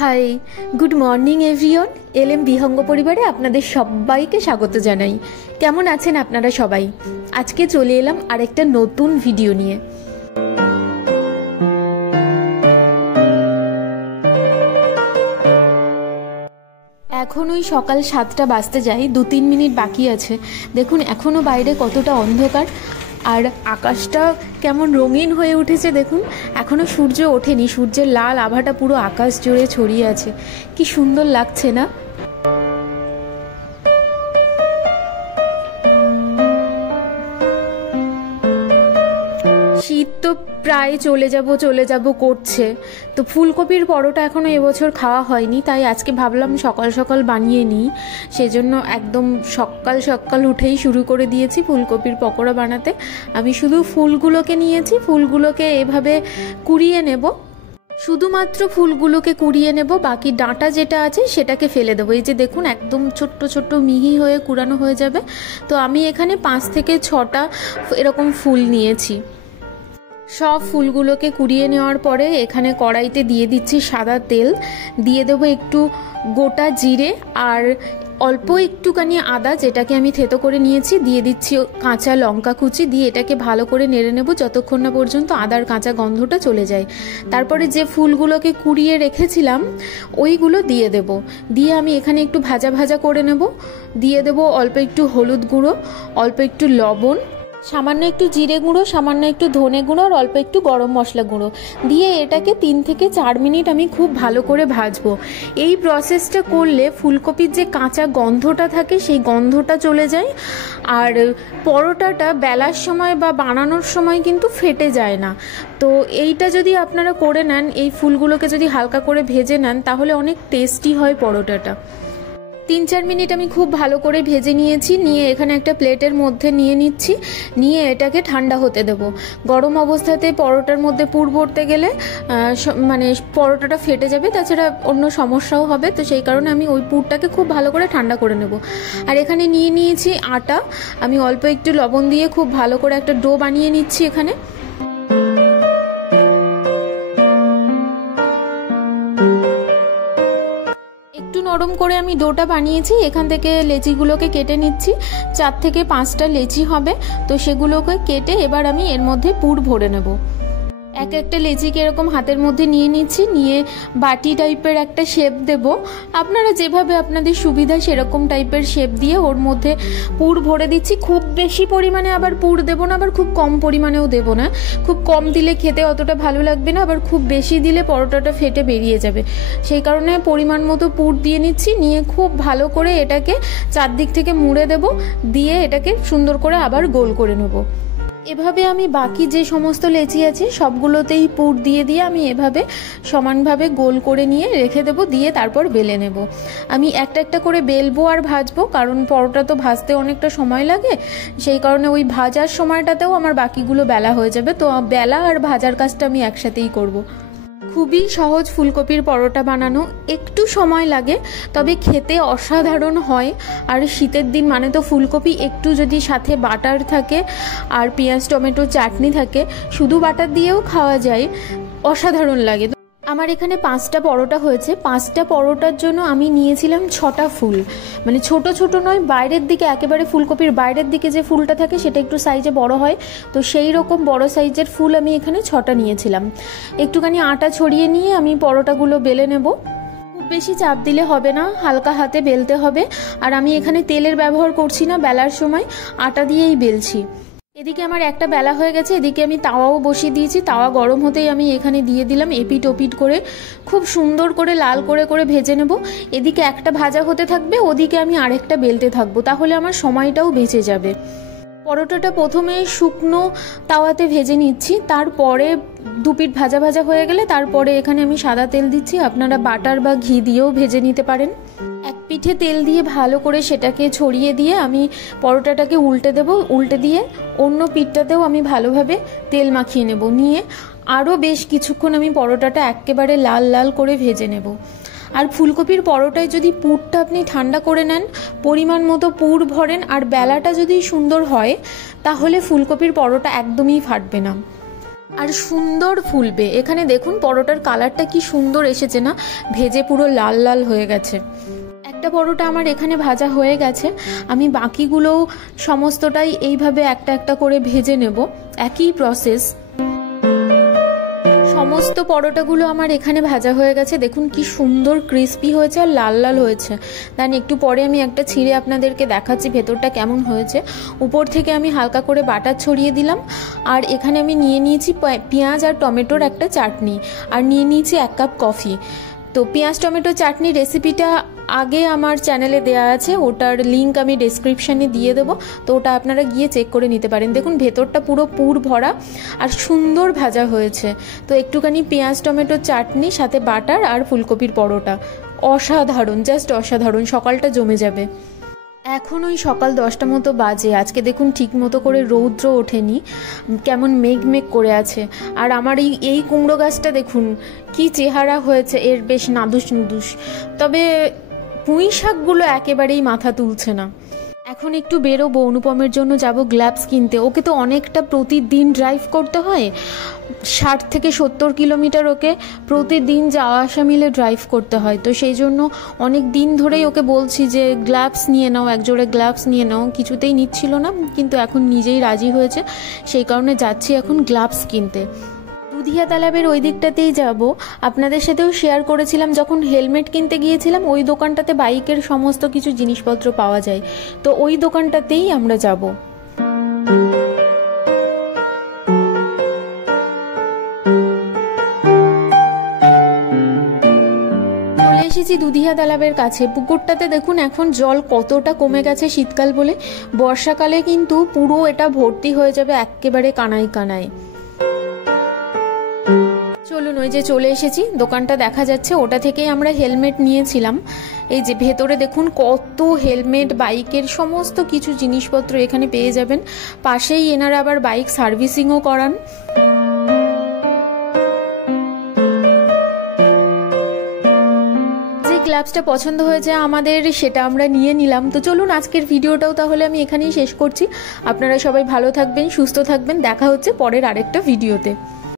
High, good morning everyone. LM Bihanga পরিবারে আপনাদের সবাইকে স্বাগত জানাই। কেমন আছেন আপনারা সবাই? আজকে চলে এলাম আরেকটা নতুন ভিডিও নিয়ে। এখন ওই সকাল 7টা বাজতে যাই, 2-3 মিনিট বাকি আছে। দেখুন এখনও বাইরে কতটা অন্ধকার আর আকাশটা কেমন রঙিন হয়ে উঠেছে। দেখুন এখনও সূর্য ওঠেনি, সূর্যের লাল আভাটা পুরো আকাশ জুড়ে ছড়িয়ে আছে। কি সুন্দর লাগছে না? শীত তো প্রায় চলে যাব করছে, তো ফুলকপির পরোটা এখনও এবছর খাওয়া হয়নি, তাই আজকে ভাবলাম সকাল সকাল বানিয়ে নিই। সেজন্য একদম সকাল উঠেই শুরু করে দিয়েছি ফুলকপির পকোড়া বানাতে। আমি শুধু ফুলগুলোকে নিয়েছি, ফুলগুলোকে এভাবে কুড়িয়ে নেব, শুধুমাত্র ফুলগুলোকে কুড়িয়ে নেব, বাকি ডাঁটা যেটা আছে সেটাকে ফেলে দেবো। এই যে দেখুন একদম ছোট্ট ছোট্ট মিহি হয়ে কুড়ানো হয়ে যাবে। তো আমি এখানে 5 থেকে 6টা এরকম ফুল নিয়েছি। সব ফুলগুলোকে কুড়িয়ে নেওয়ার পরে এখানে কড়াইতে দিয়ে দিচ্ছি সাদা তেল, দিয়ে দেবো একটু গোটা জিরে আর অল্প একটুখানি আদা যেটাকে আমি থেতো করে নিয়েছি, দিয়ে দিচ্ছি কাঁচা লঙ্কা কুচি, দিয়ে এটাকে ভালো করে নেড়ে নেব যতক্ষণ না পর্যন্ত আদার কাঁচা গন্ধটা চলে যায়। তারপরে যে ফুলগুলোকে কুড়িয়ে রেখেছিলাম ওইগুলো দিয়ে দেব, দিয়ে আমি এখানে একটু ভাজা ভাজা করে নেব। দিয়ে দেব অল্প একটু হলুদ গুঁড়ো, অল্প একটু লবণ, সামান্য একটু জিরে গুঁড়ো, সামান্য একটু ধনে গুঁড়ো আর অল্প একটু গরম মশলা গুঁড়ো দিয়ে এটাকে 3 থেকে 4 মিনিট আমি খুব ভালো করে ভাজবো। এই প্রসেসটা করলে ফুলকপির যে কাঁচা গন্ধটা থাকে সেই গন্ধটা চলে যায়, আর পরোটাটা বেলার সময় বা বানানোর সময় কিন্তু ফেটে যায় না। তো এইটা যদি আপনারা করে নেন, এই ফুলগুলোকে যদি হালকা করে ভেজে নেন তাহলে অনেক টেস্টি হয় পরোটাটা। 3-4 মিনিট আমি খুব ভালো করে ভেজে নিয়েছি, নিয়ে এখানে একটা প্লেটের মধ্যে নিয়ে নিচ্ছি, নিয়ে এটাকে ঠান্ডা হতে দেব। গরম অবস্থাতে পরোটার মধ্যে পুর ভরতে গেলে মানে পরোটাটা ফেটে যাবে, তাছাড়া অন্য সমস্যাও হবে। তো সেই কারণে আমি ওই পুরটাকে খুব ভালো করে ঠান্ডা করে নেব। আর এখানে নিয়ে নিয়েছি আটা, আমি অল্প একটু লবণ দিয়ে খুব ভালো করে একটা ডো বানিয়ে নিচ্ছি। এখানে নরম করে আমি ডোটা বানিয়েছি, এখান থেকে লেচিগুলোকে কেটে নিচ্ছি। 4 থেকে 5টা লেচি হবে, তো সেগুলোকে কেটে এবার আমি এর মধ্যে পুর ভরে নেব। একটা লেচিকে এরকম হাতের মধ্যে নিয়ে নিচ্ছি, নিয়ে বাটি টাইপের একটা শেপ দেব। আপনারা যেভাবে আপনাদের সুবিধা সেরকম টাইপের শেপ দিয়ে ওর মধ্যে পুর ভরে দিচ্ছি। খুব বেশি পরিমাণে আবার পুর দেবো না, আবার খুব কম পরিমাণেও দেবো না। খুব কম দিলে খেতে অতটা ভালো লাগবে না, আবার খুব বেশি দিলে পরোটাটা ফেটে বেরিয়ে যাবে। সেই কারণে পরিমাণ মতো পুর দিয়ে নিচ্ছি, নিয়ে খুব ভালো করে এটাকে চারদিক থেকে মুড়ে দেব, দিয়ে এটাকে সুন্দর করে আবার গোল করে নেব। এভাবে আমি বাকি যে সমস্ত লেচি আছে সবগুলোতেই পুর দিয়ে আমি এভাবে সমানভাবে গোল করে নিয়ে রেখে দেব, দিয়ে তারপর বেলে নেব। আমি একটা করে বেলবো আর ভাজবো, কারণ পরোটা তো ভাজতে অনেকটা সময় লাগে, সেই কারণে ওই ভাজার সময়টাতেও আমার বাকিগুলো বেলা হয়ে যাবে। তো বেলা আর ভাজার কাজটা আমি একসাথেই করব। খুবই সহজ ফুলকপির পরোটা বানানো, একটু সময় লাগে, তবে খেতে অসাধারণ হয়। আর শীতের দিন মানে তো ফুলকপি, একটু যদি সাথে বাটার থাকে আর পেঁয়াজ টমেটো চাটনি থাকে, শুধু বাটার দিয়েও খাওয়া যায়, অসাধারণ লাগে। আমার এখানে 5টা পরোটা হয়েছে। 5টা পরোটার জন্য আমি নিয়েছিলাম 6টা ফুল, মানে ছোট ছোট নয়, বাইরের দিকে একেবারে ফুলকপির বাইরের দিকে যে ফুলটা থাকে সেটা একটু সাইজে বড় হয়, তো সেই রকম বড় সাইজের ফুল আমি এখানে 6টা নিয়েছিলাম। একটুখানি আটা ছড়িয়ে নিয়ে আমি পরোটাগুলো বেলে নেব। খুব বেশি চাপ দিলে হবে না, হালকা হাতে বেলতে হবে। আর আমি এখানে তেলের ব্যবহার করছি না, বেলার সময় আটা দিয়েই বেলছি। এদিকে আমার একটা বেলা হয়ে গেছে, এদিকে আমি তাওয়াও বসিয়ে দিয়েছি। তাওয়া গরম হতেই আমি এখানে দিয়ে দিলাম, এপিট ওপিট করে খুব সুন্দর করে লাল করে ভেজে নেব। এদিকে একটা ভাজা হতে থাকবে, ওদিকে আমি আরেকটা বেলতে থাকবো, তাহলে আমার সময়টাও বেঁচে যাবে। পরোটাটা প্রথমে শুকনো তাওয়াতে ভেজে নিচ্ছি, তারপরে 2 পিঠ ভাজা ভাজা হয়ে গেলে তারপরে এখানে আমি সাদা তেল দিচ্ছি। আপনারা বাটার বা ঘি দিয়েও ভেজে নিতে পারেন। এক পিঠে তেল দিয়ে ভালো করে সেটাকে ছড়িয়ে দিয়ে আমি পরোটাটাকে উল্টে দেব, উল্টে দিয়ে অন্য পিঠটাতেও আমি ভালোভাবে তেল মাখিয়ে নেব, নিয়ে আরও বেশ কিছুক্ষণ আমি পরোটাটা একেবারে লাল লাল করে ভেজে নেব। আর ফুলকপির পরোটায় যদি পুরটা আপনি ঠান্ডা করে নেন, পরিমাণ মতো পুর ভরেন আর বেলাটা যদি সুন্দর হয়, তাহলে ফুলকপির পরোটা একদমই ফাটবে না। আর সুন্দর ফুলবে। এখানে দেখুন পরোটার কালারটা কি সুন্দর এসেছে না, ভেজে পুরো লাল লাল হয়ে গেছে। একটা পরোটা আমার এখানে ভাজা হয়ে গেছে, আমি বাকিগুলো সমস্তটাই এইভাবে একটা একটা করে ভেজে নেব, একই প্রসেস। সমস্ত পরোটাগুলো আমার এখানে ভাজা হয়ে গেছে, দেখুন কি সুন্দর ক্রিস্পি হয়েছে আর লাল লাল হয়েছে। দেন একটু পরে আমি একটা ছিঁড়ে আপনাদেরকে দেখাচ্ছি ভেতরটা কেমন হয়েছে। উপর থেকে আমি হালকা করে বাটার ছড়িয়ে দিলাম, আর এখানে আমি নিয়ে নিয়েছি পেঁয়াজ আর টমেটোর একটা চাটনি, আর নিয়ে নিয়েছি 1 কাপ কফি। তো পেঁয়াজ টমেটো চাটনি রেসিপিটা আগে আমার চ্যানেলে দেওয়া আছে, ওটার লিঙ্ক আমি ডেসক্রিপশানে দিয়ে দেবো, তো ওটা আপনারা গিয়ে চেক করে নিতে পারেন। দেখুন ভেতরটা পুরো পুর ভরা আর সুন্দর ভাজা হয়েছে। তো একটুখানি পেঁয়াজ টমেটোর চাটনি, সাথে বাটার আর ফুলকপির পরোটা, অসাধারণ, জাস্ট অসাধারণ। সকালটা জমে যাবে। এখন ওই সকাল 10টা মতো বাজে। আজকে দেখুন ঠিক মতো করে রৌদ্র ওঠেনি, কেমন মেঘ মেঘ করে আছে। আর আমার এই কুমড়ো গাছটা দেখুন কি চেহারা হয়েছে এর, বেশ নাদুস নুদুস। তবে পুঁই শাকগুলো একেবারেই মাথা তুলছে না। এখন একটু বেরোবো, অনুপমের জন্য যাব গ্লাভস কিনতে। ওকে তো অনেকটা প্রতিদিন ড্রাইভ করতে হয়, 60 থেকে 70 কিলোমিটার ওকে প্রতিদিন যাওয়া আসা মিলে ড্রাইভ করতে হয়। তো সেই জন্য অনেক দিন ধরেই ওকে বলছি যে গ্লাভস নিয়ে নাও, একজোড়ে গ্লাভস নিয়ে নাও, কিছুতেই নিচ্ছিল না, কিন্তু এখন নিজেই রাজি হয়েছে। সেই কারণে যাচ্ছি এখন গ্লাভস কিনতে। দুধিয়া তালাবের ওই দিকটাতেই যাব। আপনাদের সাথেও শেয়ার করেছিলাম যখন হেলমেট কিনতে গিয়েছিলাম, ওই দোকানটাতে বাইকের সমস্ত কিছু জিনিসপত্র পাওয়া যায়, তো ওই দোকানটাতেই আমরা যাব। চলে এসেছি দুধিয়া তালাবের কাছে। পুকুরটাতে দেখুন এখন জল কতটা কমে গেছে শীতকাল বলে, বর্ষাকালে কিন্তু পুরো এটা ভর্তি হয়ে যাবে একেবারে কানায় কানায়। চলুন, ওই যে চলে এসেছি, দোকানটা দেখা যাচ্ছে, ওটা থেকেই আমরা হেলমেট নিয়েছিলাম। এই যে ভেতরে দেখুন কত হেলমেট, বাইকের সমস্ত কিছু জিনিসপত্র এখানে পেয়ে যাবেন। পাশেই এনারা আবার বাইক সার্ভিসিংও করান। যে গ্লাভসটা পছন্দ হয়েছে আমাদের, সেটা আমরা নিয়ে নিলাম। তো চলুন আজকের ভিডিওটাও তাহলে আমি এখানেই শেষ করছি। আপনারা সবাই ভালো থাকবেন, সুস্থ থাকবেন, দেখা হচ্ছে পরের আরেকটা ভিডিওতে।